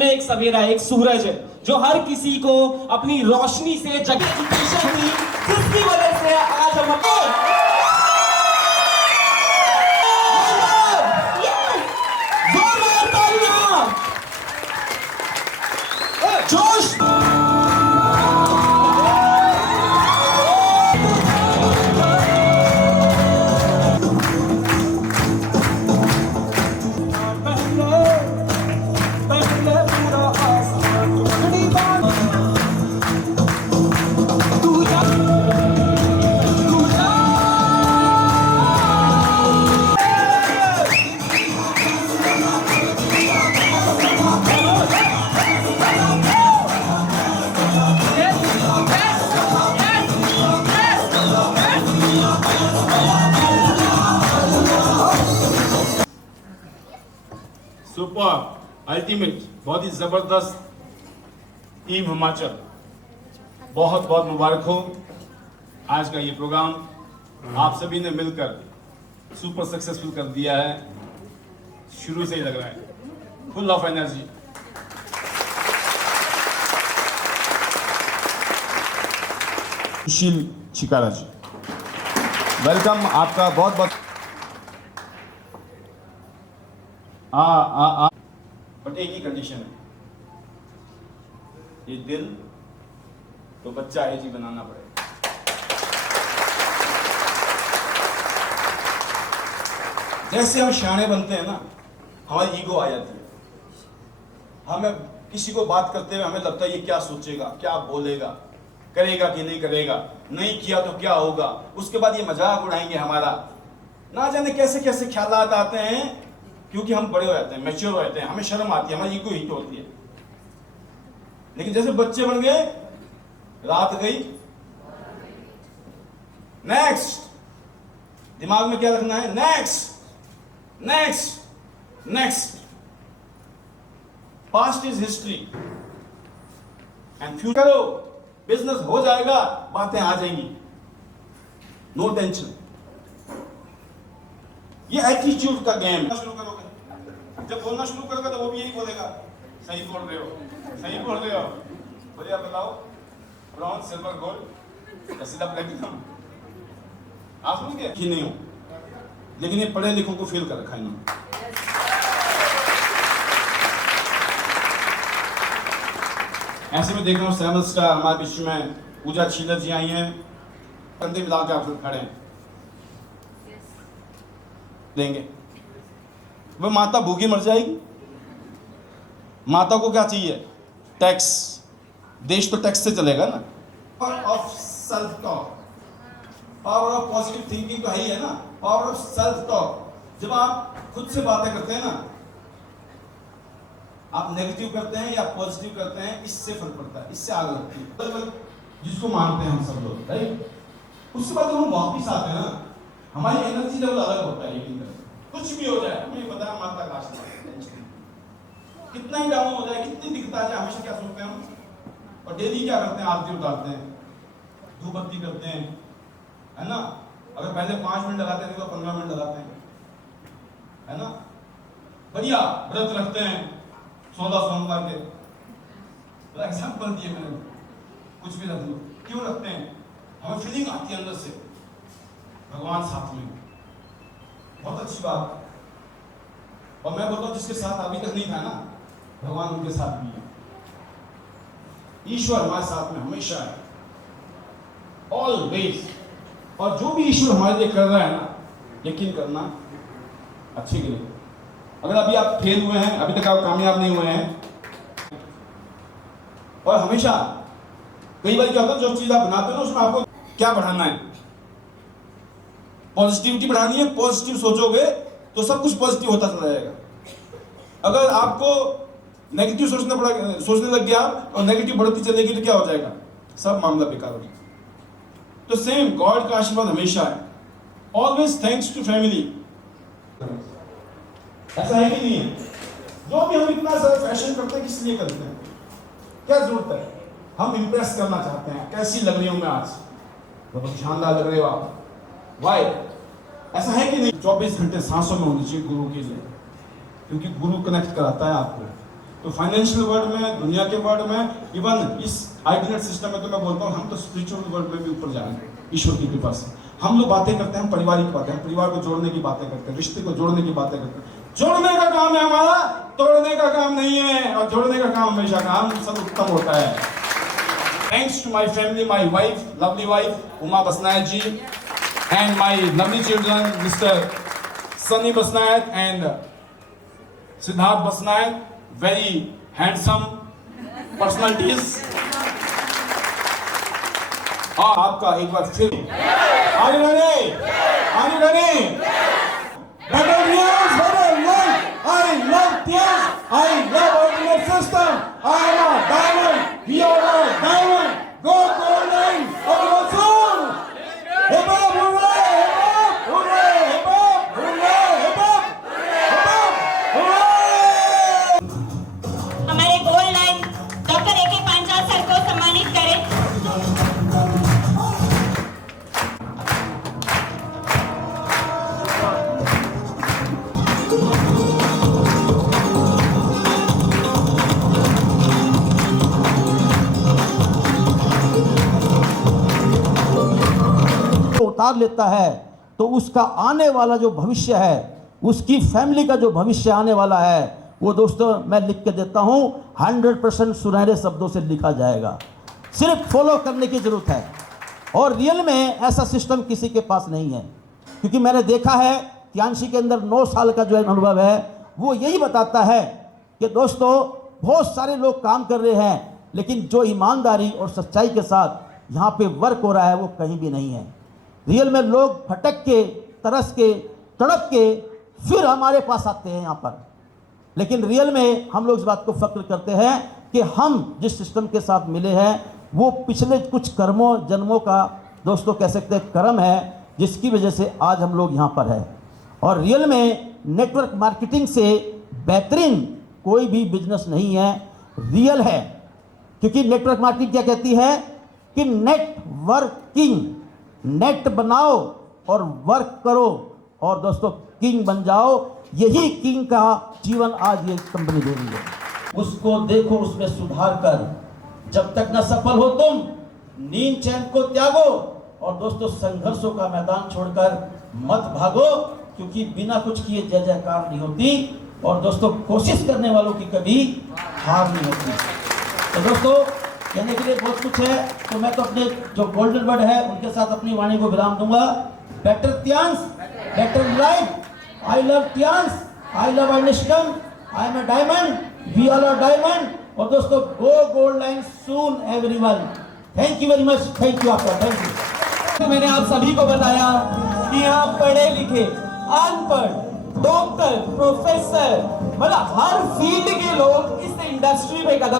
में एक सवेरा, एक सूरज है जो हर किसी को अपनी रोशनी से जगह एजुकेशन दी, जिसकी वजह से आज हम जोश सुपर अल्टीमेट, बहुत ही जबरदस्त टीम हिमाचल, बहुत बहुत मुबारक हो। आज का ये प्रोग्राम आप सभी ने मिलकर सुपर सक्सेसफुल कर दिया है। शुरू से ही लग रहा है full of energy. Sushil Chikara ji, welcome आपका बहुत बहुत। बट एक ही कंडीशन है, ये दिल तो बच्चा है जी बनाना पड़ेगा। जैसे हम शाणे बनते हैं ना, हमारी ईगो आ जाती है। हमें किसी को बात करते हुए हमें लगता है ये क्या सोचेगा, क्या बोलेगा, करेगा कि नहीं करेगा, नहीं किया तो क्या होगा। उसके बाद ये मजाक उड़ाएंगे हमारा, ना जाने कैसे कैसे ख्यालात आते हैं, क्योंकि हम बड़े हो जाते हैं, मैच्योर हो जाते हैं, हमें शर्म आती है, हमारी ईगो हिट होती है। लेकिन जैसे बच्चे बन गए, रात गई, नेक्स्ट, दिमाग में क्या रखना है, next next next. Past is history and future करो, बिजनेस हो जाएगा, बातें आ जाएंगी, नो टेंशन। ये एटीट्यूड का गेम है। शुरू करोगे, जब बोलना शुरू करोगे तो वो भी यही बोलेगा, सही बोल रहे हो, सही बोल रहे हो। बोलिए आप बताओ, ब्रॉन्ज, सिल्वर, गोल्ड, सीधा प्लेटिनम। आप समझ गए कि नहीं हो, लेकिन ये पढ़े लिखों को फेल कर रखा है इन्होंने। ऐसे में देख रहा हूँ 7 स्टार हमारे बीच में पूजा छीलर जी आई हैं, कंधे मिला के आप खड़े हैं, देंगे। वह माता भूखी मर जाएगी? माता को क्या चाहिए? टैक्स। देश तो टैक्स से चलेगा ना। Power of self talk, power of positive thinking तो है ही है ना, पावर ऑफ सेल्फ टॉक। जब आप खुद से बातें करते हैं ना, आप नेगेटिव करते हैं या पॉजिटिव करते हैं, इससे फर्क पड़ता है, इससे आग लगती है। जिसको मानते हैं हम सब लोग, राइट? उसके बाद जब हम वापिस आते हैं ना, हमारी एनर्जी लेवल अलग होता है। यकीन करें, कुछ भी हो जाए, हमें पता है माता का आशीर्वाद, कितना ही डाउन हो जाए, कितनी दिक्कत आ जाए, हमेशा क्या सोचते हैं हम, और डेली क्या करते हैं, आरती उतारते हैं, धूप बत्ती करते हैं, है ना। अगर पहले 5 मिनट लगाते थे तो 15 मिनट लगाते हैं, है ना। बढ़िया व्रत रखते हैं 14 सोमवार के, तो एग्जाम्पल दिए मैंने, कुछ भी रख लो। क्यों रखते हैं? हमें फीलिंग आती है अंदर से, भगवान साथ में, बहुत अच्छी बात। और मैं बोलता हूँ जिसके साथ अभी तक नहीं था ना, भगवान उनके साथ भी है। ईश्वर हमारे साथ में हमेशा है, ऑलवेज। और जो भी ईश्वर हमारे लिए कर रहा है ना, यकीन करना अच्छे के लिए। अगर अभी आप फेल हुए हैं, अभी तक आप कामयाब नहीं हुए हैं, और हमेशा कई बार क्या होता है, जो चीज आप बनाते हो ना, उसमें आपको क्या बढ़ाना है, पॉजिटिविटी बढ़ानी है। पॉजिटिव सोचोगे तो सब कुछ पॉजिटिव होता चला जाएगा। अगर आपको नेगेटिव सोचने लग गया और नेगेटिव बढ़ती चलेगी तो क्या हो जाएगा, सब मामला बेकार हो जाएगा। तो सेम गॉड का आशीर्वाद हमेशा है, ऑलवेज थैंक्स टू फैमिली। ऐसा है कि नहीं है? जो भी हम इतना सारा फैशन करते हैं, किस लिए करते हैं, क्या जरूरत है? हम इंप्रेस करना चाहते हैं, कैसी लग रही हूं मैं आज, बहुत शानदार लग रहे हो आप, वाई? ऐसा है कि नहीं? 24 घंटे सांसों में होनी चाहिए गुरु के लिए, क्योंकि गुरु कनेक्ट कराता है आपको। तो फाइनेंशियल वर्ल्ड में, दुनिया के वर्ल्ड में, इवन इस आइडियल सिस्टम में तो मैं बोलता हूँ हम तो स्पिरिचुअल वर्ल्ड में भी ऊपर जाएंगे ईश्वर की कृपा से। हम लोग बातें करते हैं, हम पारिवारिक बातें, हम परिवार को जोड़ने की बातें करते हैं, रिश्ते को जोड़ने की बातें करते हैं। जोड़ने का काम है हमारा, तोड़ने का काम नहीं है, और जोड़ने का काम हमेशा काम सब उत्तम होता है। Thanks to my family, my wife, lovely wife Uma Basnayat ji, and my lovely children mister Sunny Basnayat and Siddharth Basnayat, very handsome personalities. और आपका एक बार फिर आगे बढ़े, आगे बढ़े। Better news, better life. I love tears. I love ultimate system. I am a diamond. We are a diamond. Go golden. Of your soul. Hip hop, hooray! Hip hop, hooray! Hip hop, hooray! Hip hop, hip hop, hooray! हमारे gold line doctor AK Panchal sir को सम्मानित करें। उतार लेता है तो उसका आने वाला जो भविष्य है, उसकी फैमिली का जो भविष्य आने वाला है, वो दोस्तों मैं लिख के देता हूं 100% सुनहरे शब्दों से लिखा जाएगा। सिर्फ फॉलो करने की जरूरत है। और रियल में ऐसा सिस्टम किसी के पास नहीं है, क्योंकि मैंने देखा है त्यांशी के अंदर 9 साल का जो अनुभव है वो यही बताता है कि दोस्तों बहुत सारे लोग काम कर रहे हैं, लेकिन जो ईमानदारी और सच्चाई के साथ यहाँ पे वर्क हो रहा है वो कहीं भी नहीं है। रियल में लोग भटक के, तरस के, तड़प के फिर हमारे पास आते हैं यहाँ पर, लेकिन रियल में हम लोग इस बात को फक्र करते हैं कि हम जिस सिस्टम के साथ मिले हैं वो पिछले कुछ कर्मों जन्मों का दोस्तों कह सकते हैं कर्म है, जिसकी वजह से आज हम लोग यहाँ पर हैं। और रियल में नेटवर्क मार्केटिंग से बेहतरीन कोई भी बिजनेस नहीं है, रियल है। क्योंकि नेटवर्क मार्केटिंग क्या कहती है कि नेटवर्किंग, नेट बनाओ और वर्क करो और दोस्तों किंग बन जाओ। यही किंग का जीवन आज ये कंपनी दे रही है। उसको देखो, उसमें सुधार कर। जब तक न सफल हो तुम, नींद चैन को त्यागो और दोस्तों संघर्षों का मैदान छोड़कर मत भागो, क्योंकि बिना कुछ किए जय जयकार नहीं होती और दोस्तों कोशिश करने वालों की कभी हार नहीं होती। तो दोस्तों कहने के लिए बहुत कुछ है, तो मैं तो अपने जो गोल्डन वर्ड है उनके साथ अपनी वाणी को विराम दूंगा। Better Tyansh, better life. I love Tyansh, I love अर्नेस्टम, I am a diamond, we are a diamond. और दोस्तों go gold line soon everyone. Thank you very much, thank you आपका, थैंक यू। मैंने आप सभी को बताया कि यहाँ पढ़े लिखे, अनपढ़, डॉक्टर, प्रोफेसर, मतलब हर फील्ड के लोग इस इंडस्ट्री में कदम।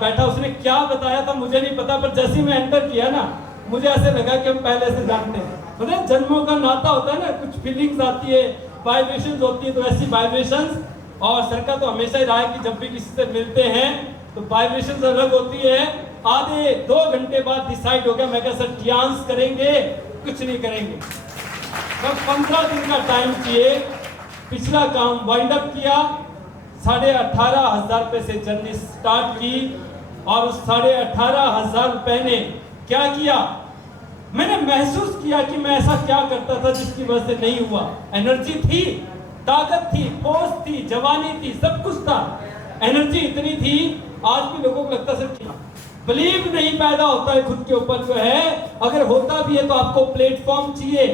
बैठा, उसने क्या बताया था मुझे नहीं पता, पर जैसे मैं एंटर किया ना मुझे ऐसे लगा कि हम पहले से जानते हैं। मतलब जन्मों का नाता होता है ना, कुछ फीलिंग्स आती है, वाइब्रेशंस होती है, तो ऐसी वाइब्रेशंस। और सर का तो हमेशा ही रहा है कि जब भी किसी से मिलते हैं तो वाइब्रेशंस अलग होती है। आधे 2 घंटे बाद डिसाइड हो गया, मैं कहा सर डांस करेंगे, कुछ नहीं करेंगे। बस 15 दिन का टाइम चाहिए। पिछला काम वाइंड अप किया, 18,500 रुपए से जर्नी स्टार्ट की और उस 18,500 रुपए ने क्या किया, मैंने महसूस किया कि मैं ऐसा क्या करता था जिसकी वजह से नहीं हुआ। एनर्जी थी, ताकत थी, फोर्स थी, जवानी थी, सब कुछ था, एनर्जी इतनी थी। आज भी लोगों को लगता सर क्या बिलीव नहीं पैदा होता है खुद के ऊपर जो है, अगर होता भी है तो आपको प्लेटफॉर्म चाहिए।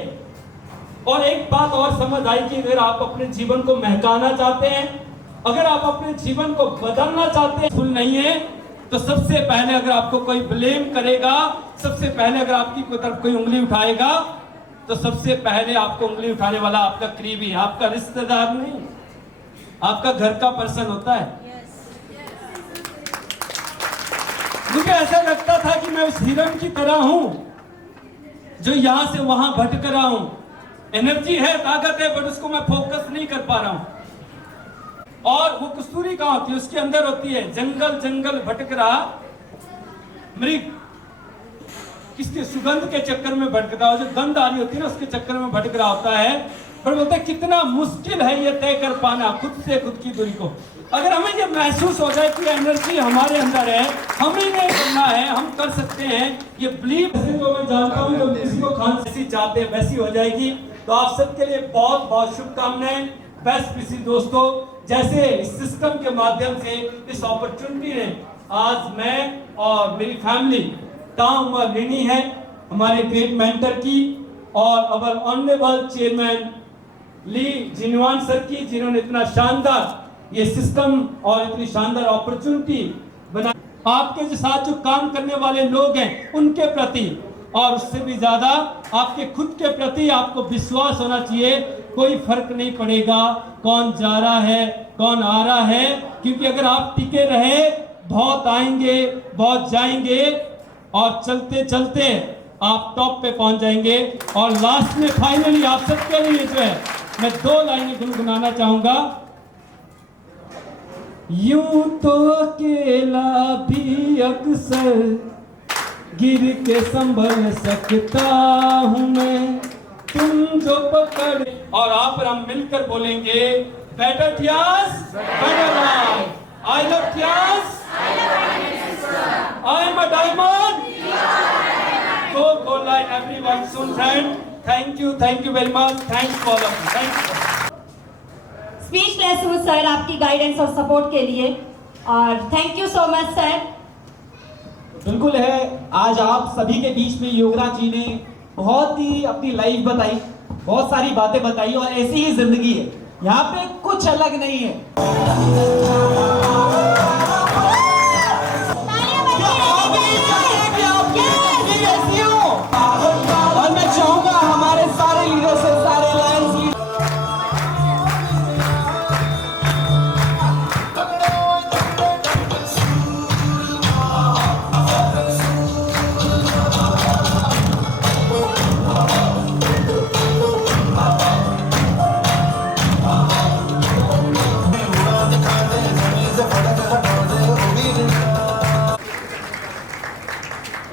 और एक बात और समझ आई कि अगर आप अपने जीवन को महकाना चाहते हैं, अगर आप अपने जीवन को बदलना चाहते हैं, फुल नहीं है तो सबसे पहले अगर आपको कोई ब्लेम करेगा, सबसे पहले अगर आपकी तरफ कोई उंगली उठाएगा, तो सबसे पहले आपको उंगली उठाने वाला आपका करीबी, आपका रिश्तेदार नहीं, आपका घर का पर्सन होता है। मुझे ऐसा लगता था कि मैं उस हिरण की तरह हूं जो यहाँ से वहां भटक रहा हूं। एनर्जी है, ताकत है, बट उसको मैं फोकस नहीं कर पा रहा हूं। और वो कस्तूरी कहाँ होती है? उसके अंदर होती है। जंगल जंगल भटक रहा मृग किसके सुगंध के चक्कर में भटकता है, जो गंध आ रही होती है ना उसके चक्कर में भटक रहा होता है। पर बोलते हैं कितना मुश्किल है ये तय कर पाना खुद से खुद की दूरी को। अगर हमें ये महसूस हो जाए कि एनर्जी हमारे अंदर है, हमें नहीं करना है, हम कर सकते हैं, ये बिलीव तो मैं जानता हूँ जब किसी को खांसी चाहते हैं वैसी हो जाएगी। तो आप सबके लिए बहुत बहुत शुभकामनाएं, बेस्ट विशेस दोस्तों। जैसे इस सिस्टम के माध्यम से इस अपॉर्चुनिटी ने आज मैं और मेरी फैमिली ताउम्र ऋणी है हमारे ग्रेट मेंटर की और अवर ऑनरेबल चेयरमैन ली जिनवान सर की, जिन्होंने इतना शानदार ये सिस्टम और इतनी शानदार अपॉर्चुनिटी बना। आपके साथ जो काम करने वाले लोग हैं उनके प्रति और उससे भी ज्यादा आपके खुद के प्रति आपको विश्वास होना चाहिए। कोई फर्क नहीं पड़ेगा कौन जा रहा है कौन आ रहा है, क्योंकि अगर आप टिके रहे बहुत आएंगे बहुत जाएंगे और चलते चलते आप टॉप पे पहुंच जाएंगे। और लास्ट में फाइनली आप सबके लिए जो है मैं 2 लाइनें गुनगुनाना चाहूंगा। यूं तो अकेला भी अक्सर गिर के संभल सकता हूं मैं, तुम जो पकड़े। और आप और हम मिलकर बोलेंगे better Tiyas better life. I love Tiyas, I am a diamond. Go line everyone soon friend. Thank you very much. Thanks for all of you. Thank you. Speechless हूँ सर आपकी गाइडेंस और सपोर्ट के लिए, और thank you so much sir. बिल्कुल है, आज आप सभी के बीच में योगराज जी ने बहुत ही अपनी लाइफ बताई, बहुत सारी बातें बताई और ऐसी ही जिंदगी है, यहाँ पे कुछ अलग नहीं है। और मैं चाहूंगा हमारे सारे लीडर से, सारे लायंस लीडर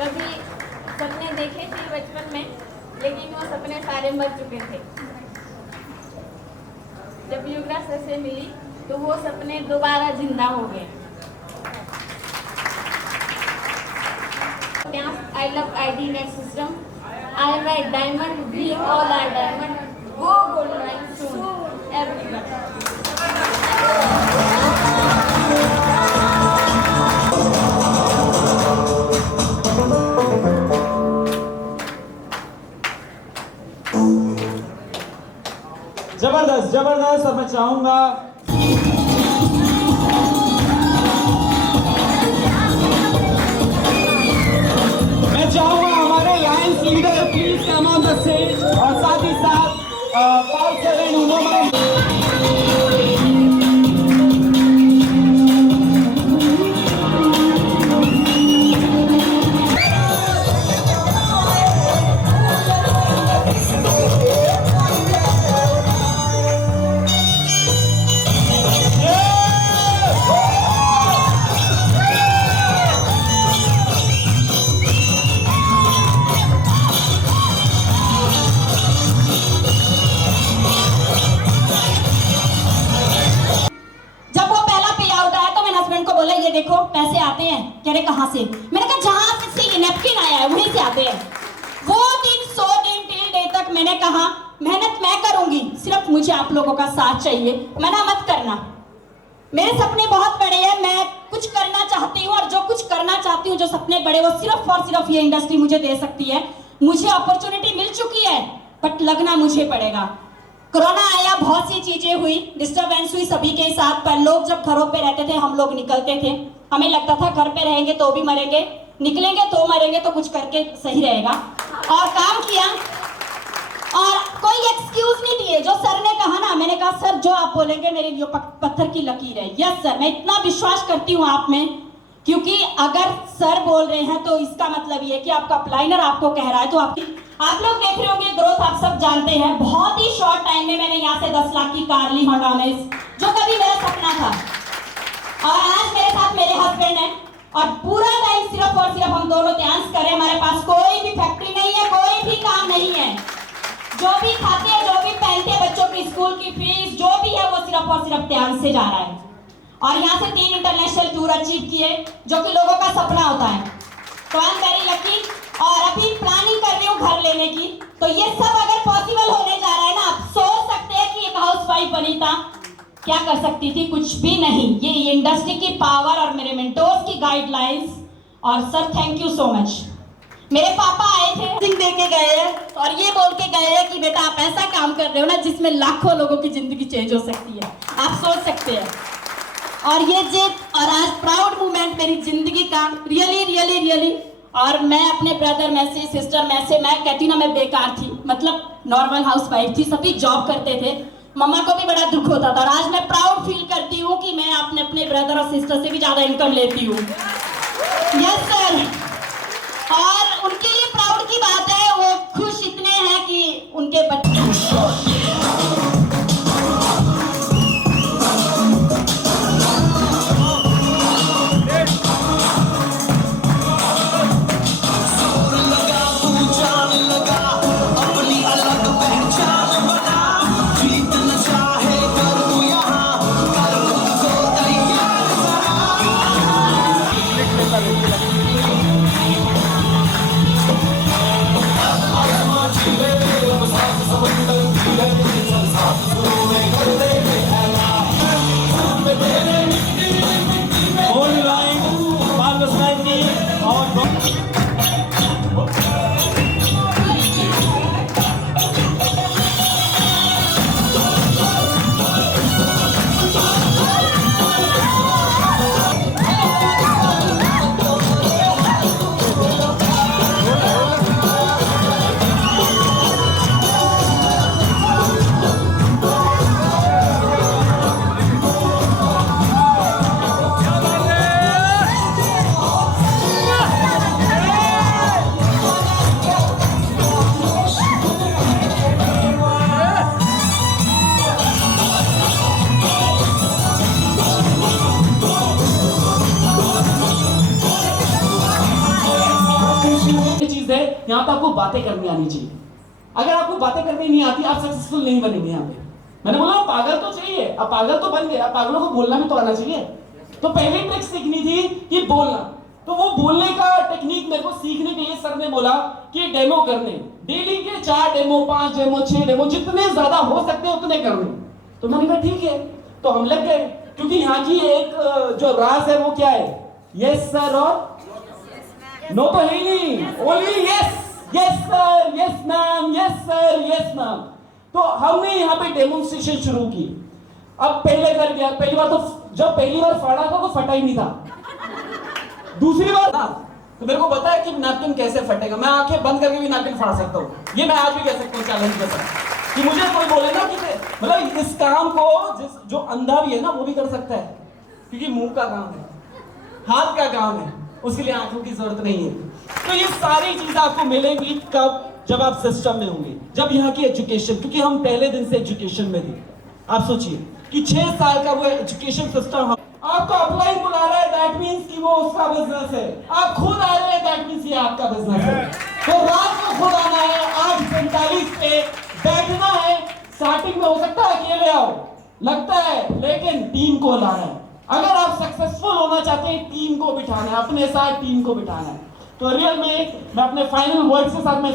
कभी सपने देखे थे बचपन में, लेकिन वो सपने सारे मर चुके थे। जब युवराज सर से मिली तो वो सपने दोबारा जिंदा हो गए। I love ID net system. I am a diamond. We all are diamond. Go gold line soon, everyone. जबरदस्त जबरदस्त। और मैं चाहूंगा हमारे Lions leader please come on the stage, और साथ ही साथ पाल सर एंड उन्होंने देखो पैसे आते हैं, कह रहे कहाँ से? मैंने कहा जहाँ से नैपकिन आया है वहीं से आते हैं। वो दिन 100 दिन टिल डे तक मैंने कहा मेहनत मैं करूंगी, सिर्फ मुझे आप लोगों का साथ चाहिए, मना मत करना। मेरे सपने बहुत बड़े हैं, मैं कुछ करना चाहती हूँ और जो कुछ करना चाहती हूँ, जो सपने बड़े, वो सिर्फ और सिर्फ ये इंडस्ट्री मुझे दे सकती है। मुझे अपॉर्चुनिटी मिल चुकी है बट लगना मुझे पड़ेगा। कोरोना आया, बहुत सी चीजें हुई, डिस्टर्बेंस हुई सभी के साथ, पर लोग जब घरों पे रहते थे हम लोग निकलते थे। हमें लगता था घर पे रहेंगे तो भी मरेंगे, निकलेंगे तो मरेंगे, तो कुछ करके सही रहेगा। और काम किया और कोई एक्सक्यूज नहीं दिए। जो सर ने कहा ना, मैंने कहा सर जो आप बोलेंगे मेरे लिए पत्थर की लकीर है। यस सर, मैं इतना विश्वास करती हूँ आप में, क्योंकि अगर सर बोल रहे हैं तो इसका मतलब ये है कि आपका अपलाइनर आपको कह रहा है, तो आप लोग देख रहे होंगे ग्रोथ, आप सब जानते हैं। बहुत ही शॉर्ट टाइम में मैंने यहाँ से 10 लाख की कार ली, होंडा अमेज, जो कभी मेरा सपना था। और आज मेरे साथ मेरे हस्बैंड हैं और पूरा टाइम सिर्फ और सिर्फ हम दोनों डांस करें। हमारे पास कोई भी फैक्ट्री नहीं है, कोई भी काम नहीं है। जो भी खाते हैं, जो भी पहनते हैं, बच्चों की स्कूल की फीस जो भी है वो सिर्फ और सिर्फ डांस से जा रहा है। और यहाँ से 3 इंटरनेशनल टूर अचीव किए, जो कि लोगों का सपना होता है। तो आई एम वेरी लकी। और अभी प्लानिंग कर रही हूँ घर लेने की। तो ये सब अगर पॉसिबल होने जा रहा है ना, आप सोच सकते हैं कि एक हाउसवाइफ वनिता क्या कर सकती थी? कुछ भी नहीं। ये इंडस्ट्री की पावर और मेरे मेंटोर्स की गाइडलाइंस। और sir thank you so much. मेरे पापा आए थे, सिंह दे के गए हैं और ये बोल के गए हैं कि बेटा आप ऐसा काम कर रहे हो ना जिसमें लाखों लोगों की जिंदगी चेंज हो सकती है। आप सोच सकते हैं। और ये जीत और आज प्राउड मोमेंट मेरी जिंदगी का, रियली रियली रियली। और मैं अपने ब्रदर में से, सिस्टर में से, मैं कहती ना मैं बेकार थी, मतलब नॉर्मल हाउसवाइफ थी, सभी जॉब करते थे, मम्मा को भी बड़ा दुख होता था। और आज मैं प्राउड फील करती हूँ कि मैं अपने ब्रदर और सिस्टर से भी ज्यादा इनकम लेती हूँ। Yes sir. और उनके लिए प्राउड की बात है, वो खुश इतने हैं कि उनके बच्चे यहाँ पे आपको बातें करनी आनी चाहिए। अगर आपको बातें करनी नहीं आती, आप सक्सेसफुल नहीं बनेंगे। यहाँ पे मैंने बोला पागल तो चाहिए, अब पागल तो बन गए, अब पागलों को बोलना भी तो आना चाहिए। तो पहली ट्रिक सीखनी थी कि बोलना। तो वो बोलने का टेक्निक मेरे को सीखने के लिए सर ने बोला कि डेमो करने, डेली के 4 डेमो, 5 डेमो, 6 डेमो, जितने ज्यादा हो सकते हैं उतने करने। तो मैंने कहा ठीक है। तो हम लग गए, क्योंकि यहाँ की एक जो राज है वो क्या है, यस सर और नो तो है ही नहीं, only yes, yes sir, yes ma'am, yes sir, yes ma'am. तो हमने यहाँ पे डेमोन्स्ट्रेशन शुरू की। अब पहले कर गया, पहली बार तो जब पहली बार फाड़ा था तो फटा ही नहीं था। दूसरी बार ना, तो मेरे को पता है कि नैपकिन कैसे फटेगा। मैं आंखें बंद करके भी नैपकिन फाड़ सकता हूँ। ये मैं आज भी कह सकता हूँ चैलेंज के साथ कि मुझे कोई बोले ना कि मतलब इस काम को जो अंधा भी है ना वो भी कर सकता है, क्योंकि मुंह का काम है, हाथ का काम है, उसके लिए आंखों की जरूरत नहीं है। तो ये सारी चीज आपको मिलेगी कब? जब आप सिस्टम में होंगे, जब यहाँ की एजुकेशन, क्योंकि हम पहले दिन से एजुकेशन में थे। आप सोचिए कि 6 साल का वो एजुकेशन सिस्टम, आपको अपलाइन बुला रहा है, दैट मींस कि वो उसका बिजनेस है। आप खुद आ रहे हैं, दैट मींस ये आपका बिजनेस है। तो रात को खुद आना है, 8:45 पे बैठना है। स्टार्टिंग में हो सकता है अकेले आओ, लगता है, लेकिन टीम को लाना है। अगर आप सक्सेसफुल होना चाहते हैं, टीम को बिठाना है, अपने साथ टीम को बिठाना है। तो रियल में मैं अपने फाइनल वर्ड्स के साथ मैं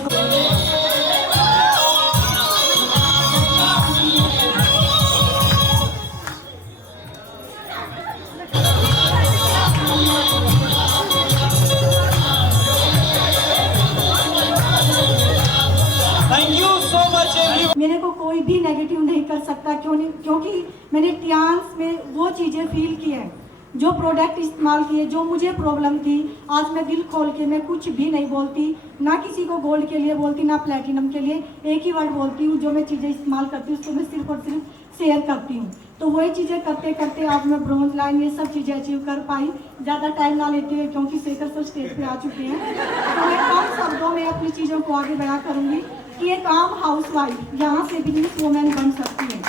thank you so much everyone. मेरे को कोई भी नेगेटिव नहीं कर सकता, क्योंकि मैंने ट्रांस में वो चीज़ें फील की है, जो प्रोडक्ट इस्तेमाल किए, जो मुझे प्रॉब्लम थी। आज मैं दिल खोल के मैं कुछ भी नहीं बोलती, ना किसी को गोल्ड के लिए बोलती, ना प्लेटिनम के लिए। एक ही वर्ड बोलती हूँ, जो मैं चीज़ें इस्तेमाल करती हूँ उसको मैं सिर्फ और सिर्फ शेयर करती हूँ। तो वही चीज़ें करते करते आज मैं ब्रॉन्ज लाइन ये सब चीज़ें अचीव कर पाई। ज़्यादा टाइम ना लेते हुए, क्योंकि शेखर सर स्टेज पे आ चुके हैं, तो मैं कम शब्दों में अपनी चीज़ों को आगे बयां करूँगी कि एक आम हाउस वाइफ यहाँ से बिजनेस वूमेन बन सकती है।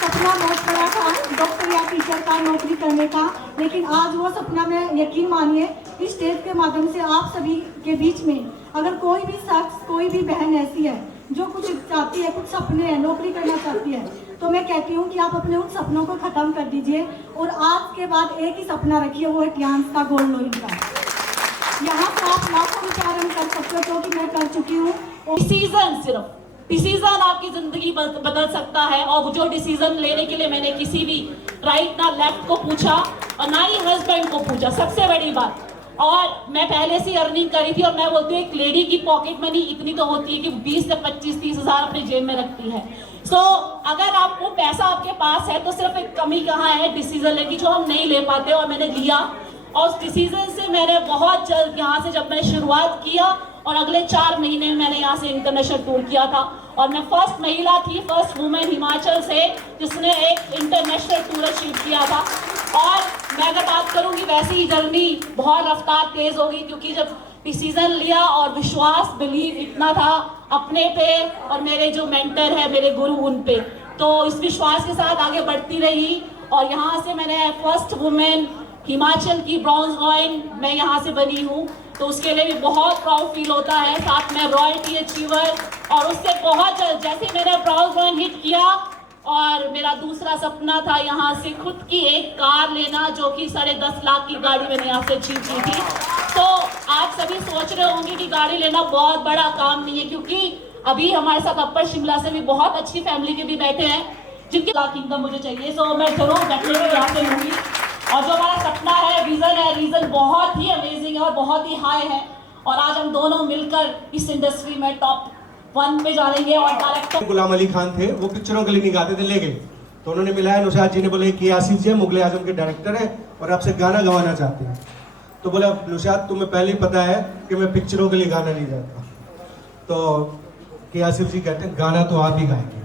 सपना बहुत बड़ा था डॉक्टर या टीचर का नौकरी करने का, लेकिन आज वो सपना में यकीन मानिए इस स्टेज के माध्यम से आप सभी के बीच में अगर कोई भी शख्स, कोई भी बहन ऐसी है जो कुछ चाहती है, कुछ सपने हैं, नौकरी करना चाहती है, तो मैं कहती हूँ कि आप अपने उन सपनों को खत्म कर दीजिए और आज के बाद एक ही सपना रखिए, वो है टियांस का, गोल्ड लोइन का। यहाँ से आप लाखों विचार कर सकते हो, क्योंकि मैं कर चुकी हूँ। डिसीजन, सिर्फ डिसीजन आपकी जिंदगी बदल सकता है। और जो डिसीजन लेने के लिए मैंने किसी भी राइट ना लेफ्ट को पूछा और ना ही हस्बैंड को पूछा, सबसे बड़ी बात। और मैं पहले से अर्निंग करी थी, और मैं बोलती हूँ एक लेडी की पॉकेट मनी इतनी तो होती है कि 20 से 25-30 हज़ार अपने जेब में रखती है। सो अगर आपको पैसा आपके पास है तो सिर्फ एक कमी कहाँ है, डिसीजन लेने की, जो हम नहीं ले पाते। और मैंने लिया, और उस डिसीजन से मैंने बहुत जल्द यहाँ से जब मैंने शुरुआत किया, और अगले 4 महीने में मैंने यहाँ से इंटरनेशनल टूर किया था। और मैं फर्स्ट महिला थी, फर्स्ट वुमेन हिमाचल से जिसने एक इंटरनेशनल टूर अचीव किया था। और मैं अगर बात करूँगी वैसे ही जर्नी बहुत रफ्तार तेज होगी, क्योंकि जब डिसीजन लिया और विश्वास, बिलीव इतना था अपने पे और मेरे जो मेंटर है, मेरे गुरु, उन पे, तो इस विश्वास के साथ आगे बढ़ती रही। और यहाँ से मैंने फर्स्ट वुमेन हिमाचल की ब्रॉन्ज लॉइन मैं यहाँ से बनी हूँ, तो उसके लिए भी बहुत प्राउड फील होता है। साथ में रॉयल्टी अचीवर, और उससे बहुत जल्द जैसे मैंने ब्रॉन्ज लॉइन हिट किया, और मेरा दूसरा सपना था यहाँ से खुद की एक कार लेना, जो कि 10.5 लाख की गाड़ी मैंने यहाँ से अचीव की थी। तो आप सभी सोच रहे होंगे कि गाड़ी लेना बहुत बड़ा काम नहीं है, क्योंकि अभी हमारे साथ अपर शिमला से भी बहुत अच्छी फैमिली के भी बैठे हैं जिनके लाख इनकम मुझे चाहिए। सो मैं जरूर डेफिनेटली यहाँ से लूँगी। और जो हमारा सपना है, विजन है, रीजन बहुत ही अमेजिंग है और बहुत ही हाई है। और आज हम दोनों मिलकर इस इंडस्ट्री में टॉप 1 पे जाएंगे। और डायरेक्टर गुलाम अली खान थे, वो पिक्चरों के लिए नहीं गाते थे, ले गए तो उन्होंने मिलाया, नुशाद जी ने बोले कि आसिफ जी मुगल आजम के डायरेक्टर हैं और आपसे गाना गवाना चाहते हैं। तो बोला नुशाद तुम्हें पहले ही पता है कि मैं पिक्चरों के लिए गाना नहीं गाता। तो कि आसिफ जी कहते हैं गाना तो आप ही गाएंगे।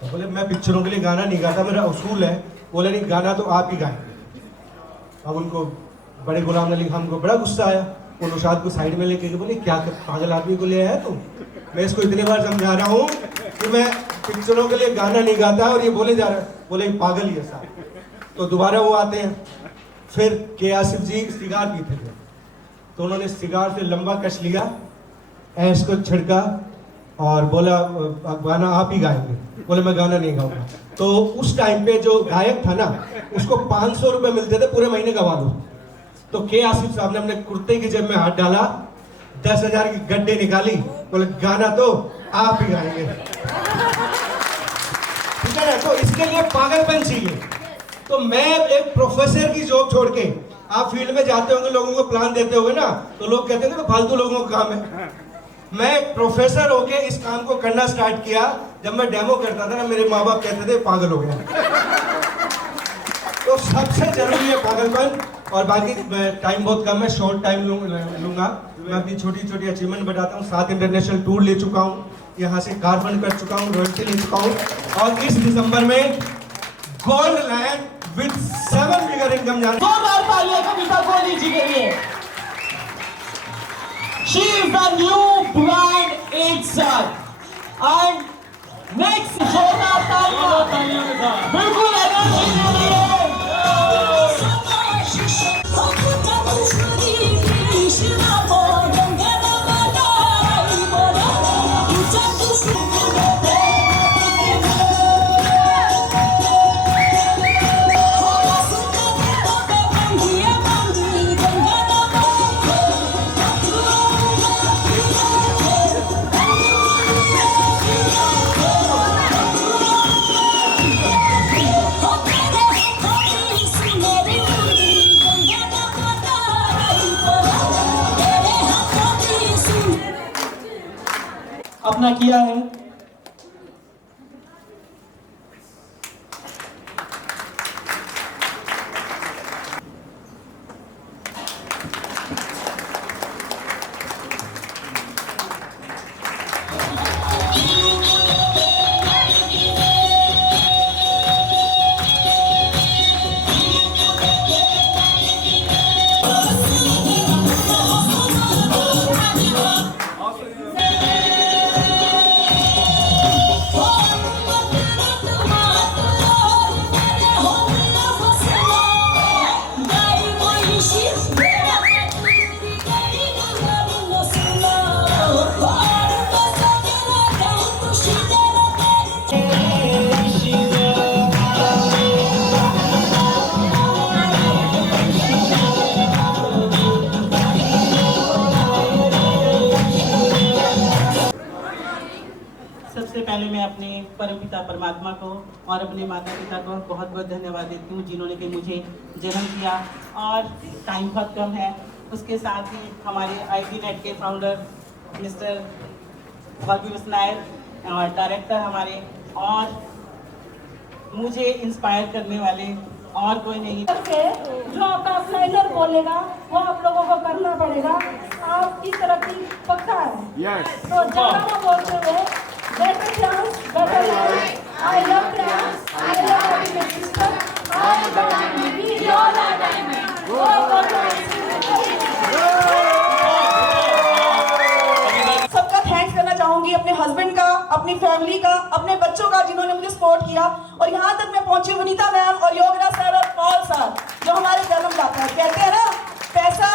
तो बोले मैं पिक्चरों के लिए गाना नहीं गाता, मेरा उसूल है। बोले नहीं, गाना तो आप ही गाएंगे। अब उनको बड़े गुलाम अली खान को बड़ा गुस्सा आया, वो नुशाद को साइड में लेके बोले क्या पागल आदमी को ले आया तुम, मैं इसको इतनी बार समझा रहा हूँ कि मैं पिक्चरों के लिए गाना नहीं गाता और ये बोले जा रहा है, बोले पागल ही है साहब। तो दोबारा वो आते हैं, फिर के आसिफ जी सिगार पीते थे, तो उन्होंने सिगार से लंबा कश लिया, ऐश को छिड़का और बोला गाना आप ही गाएंगे। बोले मैं गाना नहीं गाऊंगा। तो उस टाइम पे जो गायक था ना, उसको 500 रुपए मिलते थे, पूरे महीने गवा दो। तो के आसिफ साहब ने अपने कुर्ते की जेब में हाथ डाला, 10,000 की गड्ढे निकाली, बोले गाना तो आप ही गाएंगे। ठीक है ना, तो इसके लिए पागलपन चाहिए। तो मैं एक प्रोफेसर की जॉब छोड़ के, आप फील्ड में जाते होंगे, लोगों को प्लान देते होंगे ना, तो लोग कहते हैं तो फालतू लोगों का काम है। मैं एक प्रोफेसर होके इस काम को करना स्टार्ट किया। जब मैं डेमो करता था ना, मेरे माँ बाप कहते थे पागल हो गया। तो सबसे जरूरी है पागलपन। और बाकी टाइम बहुत कम है, शॉर्ट टाइम लूंगा। मैं अपनी छोटी छोटी अचीवमेंट बताता हूँ। 7 इंटरनेशनल टूर ले चुका हूँ, यहाँ से कार फंड कर चुका हूँ, रॉयल्टी ले चुका हूँ, और इस दिसंबर में gold land with 7 figure income जाने। 2 बार तालियां कविता कोहली जी के लिए। She is the new brand H-Star and next जोरदार तालियां बिल्कुल एनर्जी के लिए। अपना किया है। सबसे पहले मैं अपने परमपिता परमात्मा को और अपने माता पिता को बहुत बहुत धन्यवाद देती हूँ जिन्होंने कि मुझे जन्म दिया। और टाइम बहुत कम है, उसके साथ ही हमारे ID नेट के फाउंडर मिस्टर भाग्यवश नायर और डायरेक्टर हमारे, और मुझे इंस्पायर करने वाले और कोई नहीं। जो आपका अपना बोलेगा वो आप लोगों को करना पड़ेगा, आपकी तरक्की पक्का है। तो ज़्यादा बोलते हुए better chance, better life. I love dance. I love having a sister. I am diamond. We all are diamond. Go सबका थैंक्स करना चाहूंगी, अपने हस्बैंड का, अपनी फैमिली का, अपने बच्चों का जिन्होंने मुझे सपोर्ट किया और यहाँ तक मैं पहुंची। वनीता मैम और योगराज सर और पॉल सर जो हमारे जन्मदाता है। कहते हैं ना पैसा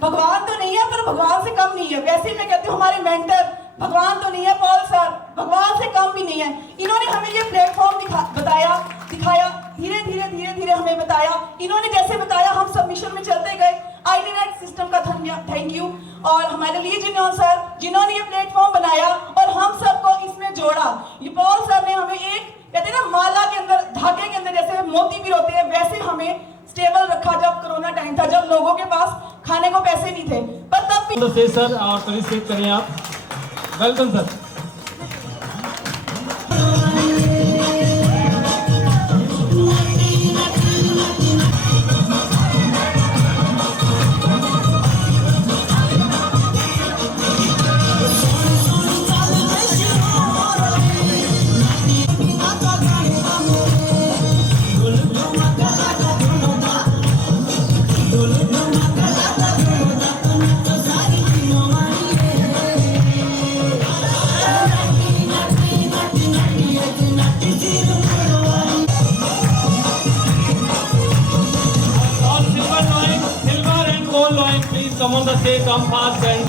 भगवान तो नहीं है पर भगवान से कम नहीं है, वैसे ही मैं कहती हूँ हमारे मेंटर भगवान तो नहीं है, पॉल सर भगवान से कम भी नहीं है। इन्होंने हमें ये प्लेटफॉर्म दिखाया, धीरे धीरे हमें बताया। इन्होंने जैसे बताया हम सब मिशन में चलते गए। ID नेट सिस्टम का थैंक यू, और हमारे लिए जिन्होंने सर जिन्होंने ये प्लेटफॉर्म बनाया और हम सबको इसमें जोड़ा। ये पॉल सर ने हमें एक कहते हैं ना माला के अंदर, धागे के अंदर जैसे मोती भी होते हैं वैसे हमें स्टेबल रखा जब कोरोना टाइम था, जब लोगों के पास खाने को पैसे नहीं थे, पर तब भी। तो से सर और परिचय करें आप। Welcome sir. Come on the stage, come fast and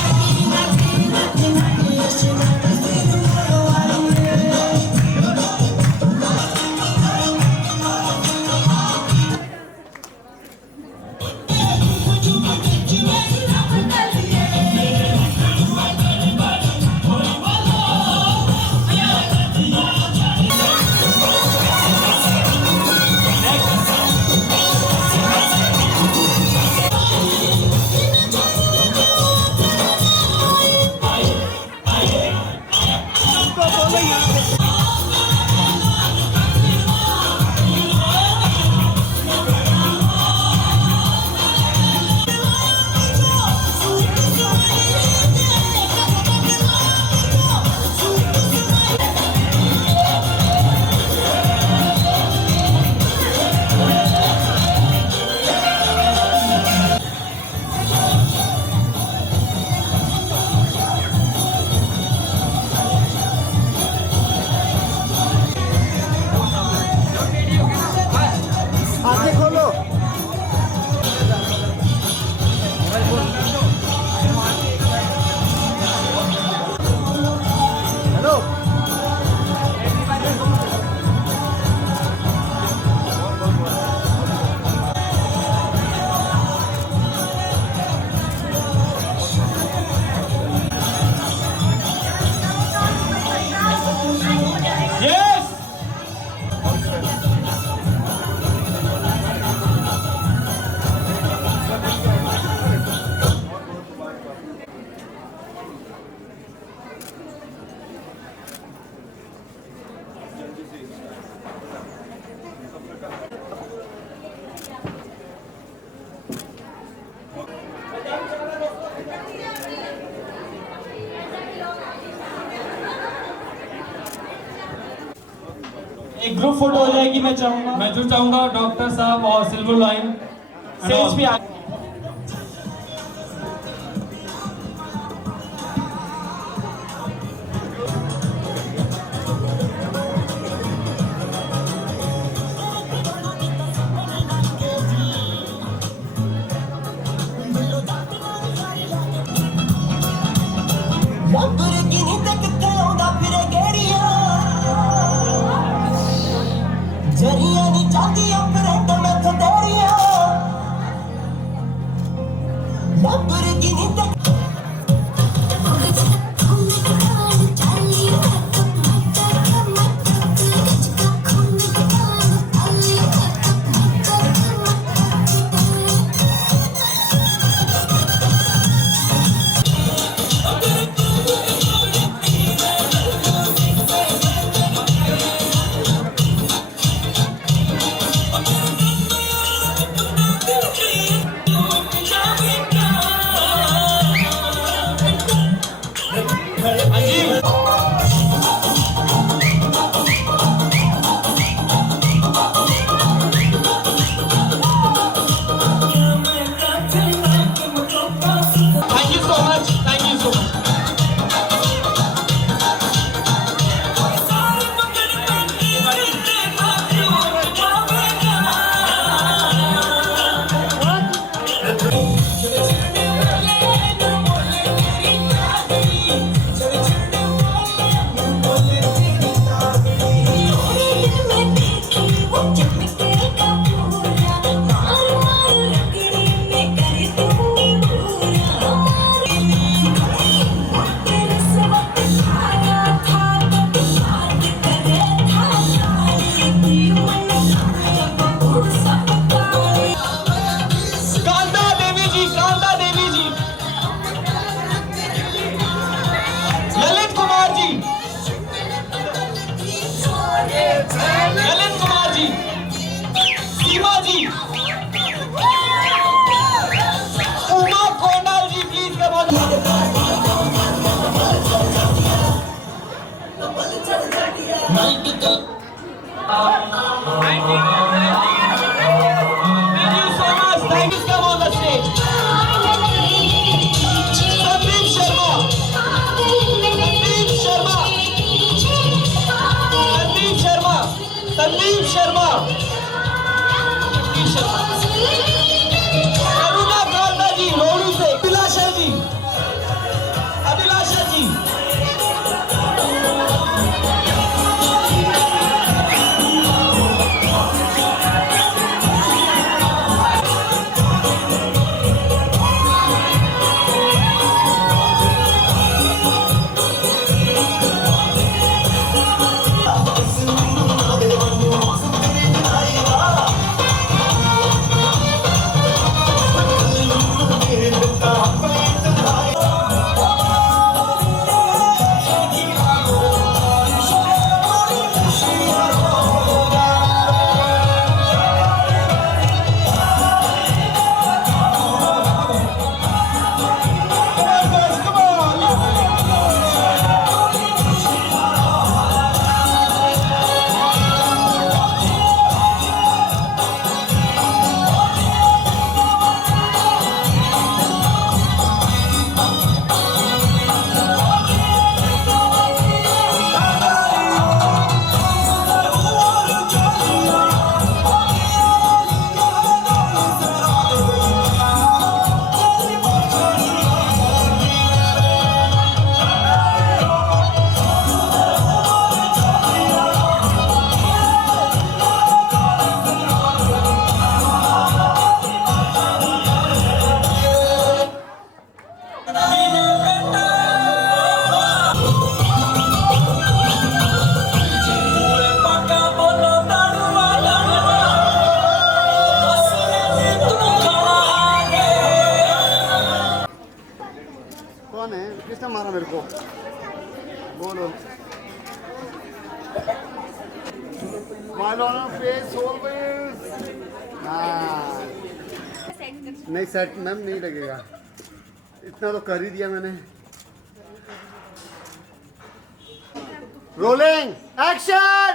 एक ग्रुप फोटो हो जाएगी। मैं जो चाहूंगा डॉक्टर साहब और सिल्वर लाइन स्टेज पे आ। Thank you so much. Thank you. Come on the stage. Sandeep Sharma. Sandeep Sharma. Sandeep Sharma. Sandeep Sharma. Sandeep Sharma. करुणा कांता जी रोहड़ू से. अभिलाषा जी. अभिलाषा जी. कौन है? किसने मारा मेरे को? बोलो। नहीं सेट मैम नहीं लगेगा, इतना तो कर ही दिया मैंने। Rolling action.